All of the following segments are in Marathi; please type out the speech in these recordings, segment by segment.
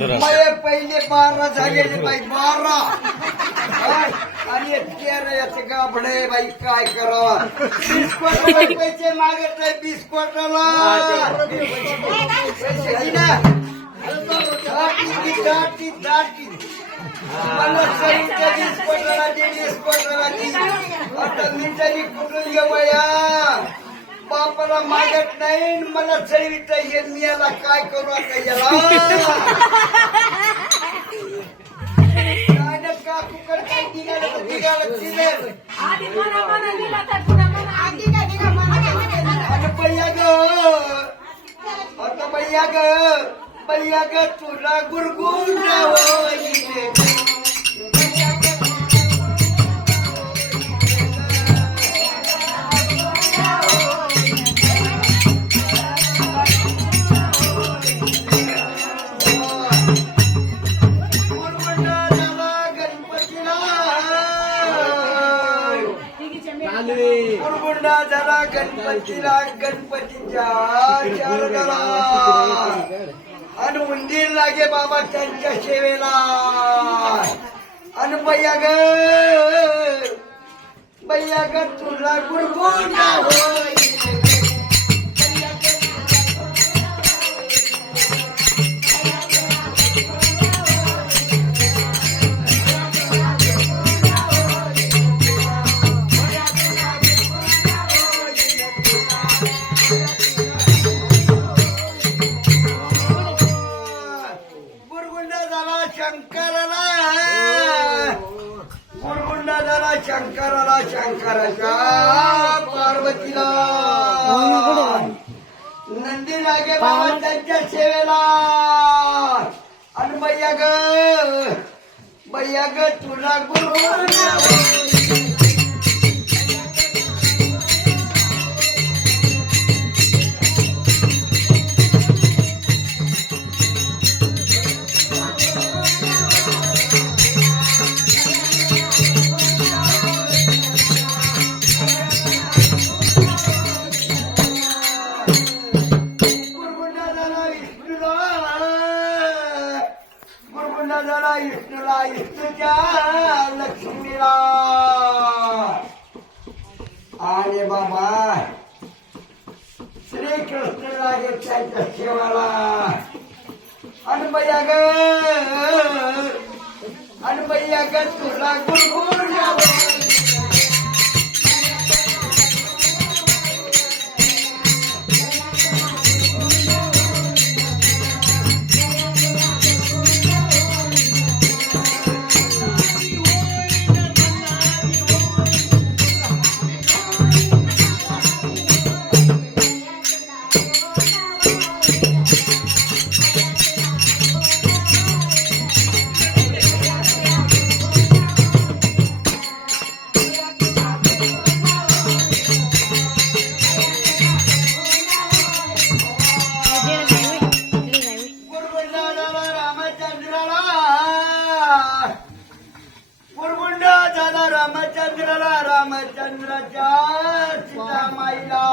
मये पहिले बारा झालेले बाई बारा? आणि तेरा याचे गाभडे बाई काय करावा बिस्कोटाला पैसे मागत नाही बिस्कोटाला. दाटी दाटी, दाटी. मला सईच्या बिस्कोटाला दे, बिस्कोटाला दे. आता मी तरी कुठून घेऊ या बापाला मागत नाही मला चढविता येत मी याला काय करू आता याला? काय निघालं निघालं बैया आता बैया बैया ग. तुला गुरगुर गणपतीला गुरगुंडा झाला गणपतीला गणपतीच्या चरणाला आणि उंदीर लागे बाबा त्यांच्या सेवेला. आणि बैया ग बैया ग तुला गुरगुंडा होय झाला शंकराला शंकराच्या पार्वतीला. नंदी लागे बाबा त्यांच्या सेवेला. आणि बैया ग बैया ग तुला गुरगुंडा विष्णूला विष्णूच्या लक्ष्मीला. अरे बाबा श्रीकृष्ण लागे त्यांच्या सेवाला. अनबया ग अनबया ग तुला गुरगुंडा गुरगुंडा झाला रामचंद्राला रामचंद्राच्या सीतामाईला.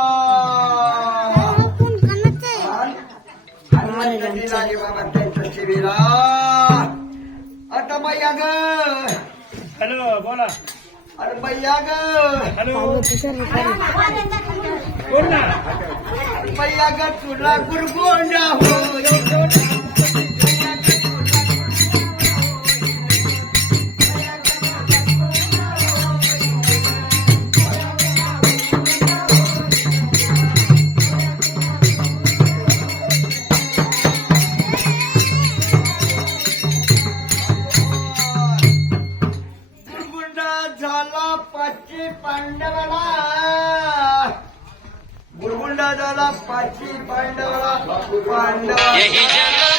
बाबा शिबिरा आता बैया ग हॅलो. बोला अरे बैया ग हॅलो बैया ग तुला गुरगुंडा हो पांडवाला. गुरगुंडा झाला पाचशे पांडवाला पांडवा